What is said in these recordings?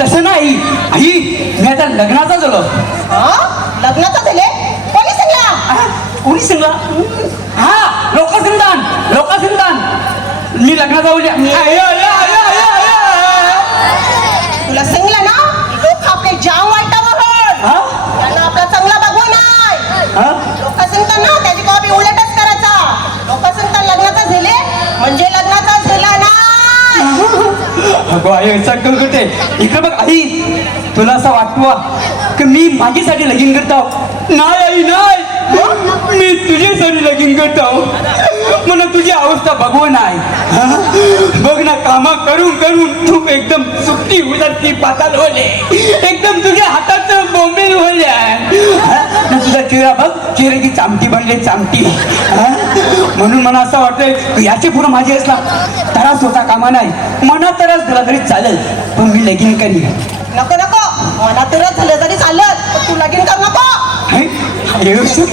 तसं नाही. आई मी आता लग्नाचा झालो. लग्नाचं झाले? कोणी सांगला? कोणी सांगला? हा लोकसिंदान लोकसिंदान मी लग्नाचा उद्या अगो आई करू करते? इकडे बघ आई तुला असं वाटवा की मी माझ्यासाठी लगीन करतो? नाही आई नाही. मी तुझ्यासाठी लगीन करतो मला तुझी अवस्था बघू नाही हा? बघ ना कामा करून करून तू एकदम सुट्टी उलटती पाताल होले. एकदम तुझ्या हातात बोंबे होले. तुझा चेहरा बघ चेहऱ्याची चामटी बनले चामटी? म्हणून मला असं वाटतंय याचे पुढे माझे असला त्रास होता कामा नाही. मना त्रास झाला तरी चालेल पण मी लगीन करीन. नको नको. मला तुला झालं तरी चालत तू लगीन कर नको. हे? हे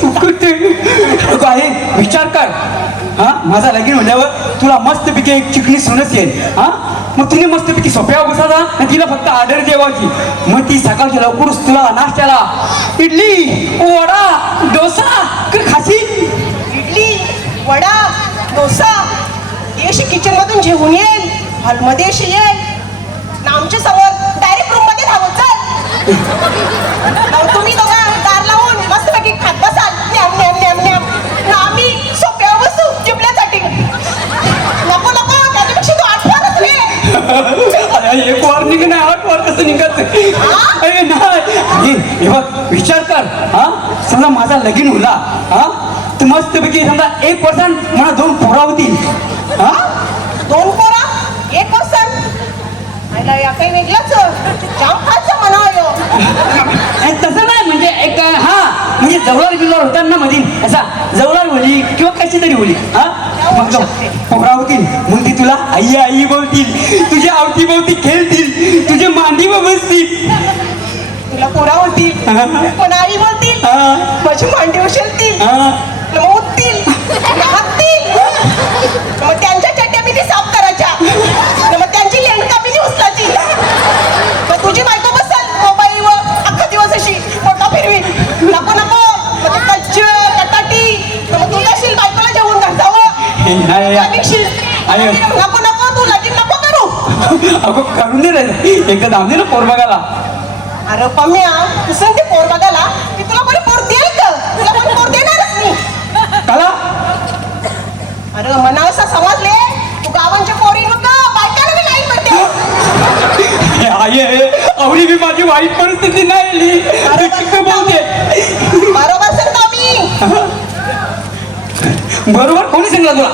तू आहे. विचार कर. हा? माझा लगीन म्हणल्यावर तुला मस्तपैकी एक चिकणी सुनच येईल. हा? मग तिने मस्तपैकी सोप्या बसायचा आणि तिला फक्त ऑर्डर जेवायची. मग ती सकाळच्या लवकरच तुला नाश्त्याला. इडली वडा डोसा कर खाशी इडली वडा डोसा. येशी किचन मधून जेवून येईल. हॉलमध्ये अशी येईल. आमच्यासमोर डायरेक्ट रूममध्ये धावत चाल. कसं निघत अरे नाही. विचार कर. हा? समजा माझा लगीन होला हा? तर मस्तपैकी समजा एक पर्सेंट मला दोन पोरा होतील हा? दोन पोरा? एक पर्सन? आयला या काही वेगळाच. जाम खायचं म्हणावं आणि तसं नाही म्हणजे एक हा म्हणजे जवळार बिलवार होतात ना मधील असा जवळार होली किंवा कशी तरी होली हा मग पोरा होतील मग ती तुला आई आई बोलतील. तुझ्या आवती भोवती खेळतील बसतील तुला पोरा होतील. पण आई बोलतील. माझी मांडी उचलतील. मग उठतील मग त्यांच्या चड्ड्या मी ती साफ करायच्या. मग त्यांची मी मग तुझी बायको बसल. मोबाईलवर अख्खा दिवस अशी फिरवी नको नको. मग ते कच्च कटाटी. मग तू जाशील बायकोला जेवून घालतावं हे नाही अगो करून दे रे. एकदा दामदे ना पोर बघायला. अरे पम्या तू ते पोर बघायला. की तुला कोणी पोर देईल का? तुला कोणी पोर देणारच नाही. काला? अरे मना असं समजले तू गावांच्या पोरी मग बायकाला मी नाही म्हणते. आहे. आवडी बी माझी वाईट परिस्थिती नाही किती बोलते. बरोबर सांगतो मी. बरोबर? कोणी सांगितलं तुला?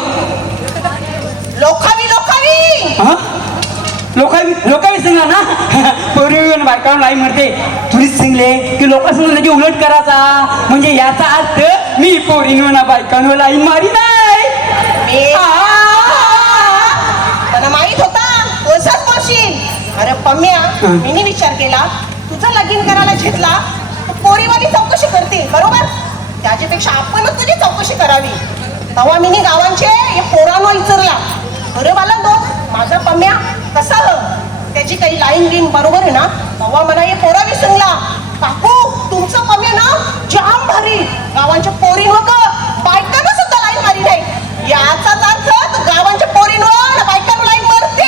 लोकांनी लोकांनी सांगा ना? पोरी बायकावर नाही म्हणते तुरीच सांगले की लोकांसमोर म्हणजे उलट करायचा. म्हणजे याचा अर्थ मी पोरीनो ना बायकांवर लाई मारी नाही! मला माहीत होता. तसाच बोलशील अरे पम्या मी विचार केला. तुझं लगीन करायला घेतला. पोरीवाली चौकशी करते बरोबर? त्याच्यापेक्षा आपणच तुझी चौकशी करावी. तेव्हा मी गावांचे पोरांनो मला दो माझा पम्या कसा? त्याची काही लाईन बिन बरोबर आहे ना? तेव्हा मला हे पोरा विसरला काकू तुमचं पम्या ना जाम भारी. गावांच्या पोरींवर बायकांना सुद्धा लाईन मारी नाही. याचाच अर्थ गावांच्या पोरींवर बायकांना लाईन मारते.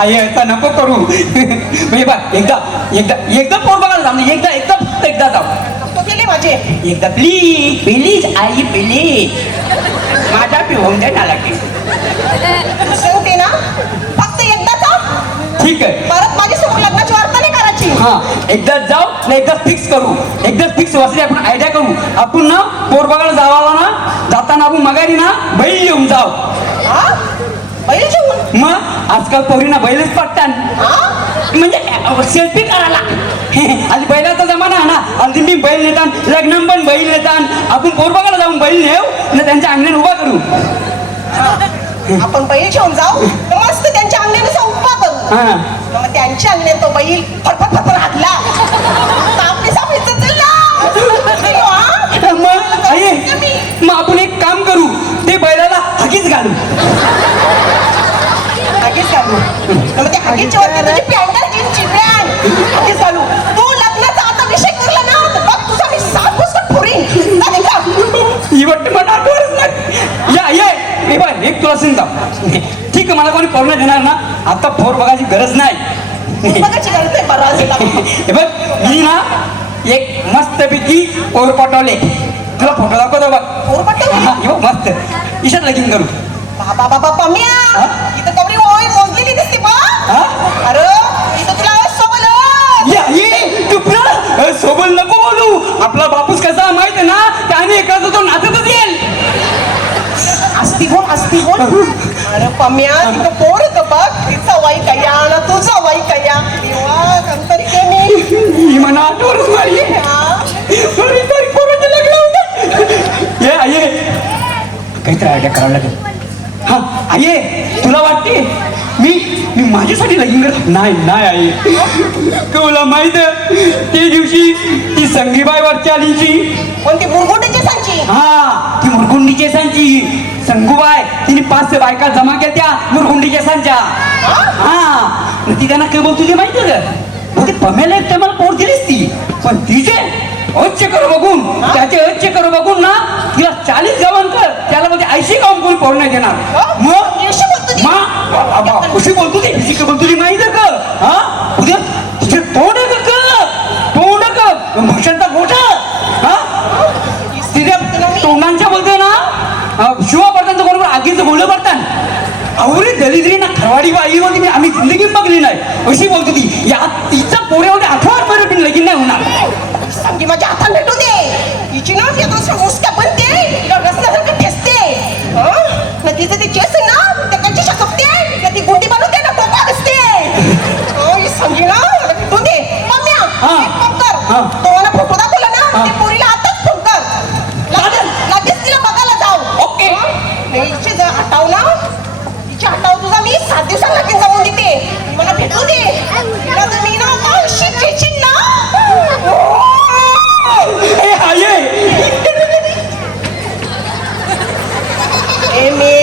आई नको करू. म्हणजे बघ एकदा एकदा एकदा पोर बघायला जाऊ एकदा एकदा फक्त एकदा जाऊ. तो गेले माझे. एकदा प्लीज प्लीज आई प्लीज माझा पिऊन दे नाला की तू सांगते ना फक्त एकदाचा ठीक आहे. परत माझ्यासमोर लग्नाची वार्ता नाही करायची. हा एकदा जाऊ ना एकदा फिक्स करू. एकदा फिक्स वाचले आपण आयडिया करू. आपण ना पोर बघायला जावाला ना जाताना आपण मगारी ना बैल येऊन जाऊ. हा? बैल मग आजकाल पोरीना बैलच पडतात हा? म्हणजे सेल्फी करायला. आणि बैलाचा जमाना आहे ना मी बैल नेतान लग्न पण बैल नेतान. आपण पोरबागाला जाऊन बैल नेऊ ना त्यांच्या अंगण उभा करू. आपण बैल घेऊन जाऊ. मस्त त्यांच्या अंगणाचा उभा करू. त्यांच्या अंगणात तो बैल फटफट फटफट हातला मग आपण एक काम करू. ते बैलाला हकीच घालू. मग मी वरती तुझी लगेच घालू तू लग्नाचा आता विषय करला ना तर बघ तुझा मी सात पुस्तक का ही वाटतं मला आठवणच नाही. या ये. हे बघ एक तुला ठीक आहे मला कोणी कोरोना देणार ना आता फोर बघायची गरज नाही. बघायची गरज नाही बरं. हे बघ मी ना एक मस्तपैकी पोर पाठवले तुला फोटो दाखवतो बघ. हे बघ, मस्त. इशात लगीन करू. बाबा बाबा पम्या? इथं कवरी ओळी मोजलेली दिसते बा हा? अरे इथं तुला आवाज सोबत या ये चुप ना अ, सोबत नको बोलू आपला बापूस कसा माहीत आहे ना त्याने एखादा तो नाचतच येईल असती बोल असती बोल अरे पम्या तिथं पोर होतं बघ तिचा वाई कया तुझा वाई कया देवा कंतरी म्हणा आठवणच मारली अरे, तरी पोराचं लग्न होतं. ये आये काहीतरी आयडिया करावं लागेल हा आये तुला वाटते मी मी माझ्यासाठी लगीन करत नाही नाही आई तुला माहीत ते दिवशी ती संगीबाई वरच्या आलीची पण ती सांची हा ती मुरगुंडी केसांची. संगूबाई तिने पाच बायका जमा केल्या त्या मुरगुंडी केसांच्या. हा ती त्यांना काय बोलतो ते माहिती मग ते पमेला एक मला पोट दिलीच ती. पण तिचे अच्छे करू बघून त्याचे अच्छे करू बघून ना तिला चाळीस गावान कर त्याला मध्ये ऐंशी गावून कोणी पोर नाही देणार. मग येशी बोलतो ती. कशी बोलतो ती माहिती का? हा उद्या तुझे तोंड का तोंड का? भाषांचा मोठा पडतात अवरे दलिद्री ना खरवाडी बाई होती मी आम्ही जिंदगी बघली नाही. अशी बोलत ती या तिच्या पोऱ्यामध्ये आठवण पर्यंत लगीन नाही होणार. माझ्या हातात भेटू दे. Amen.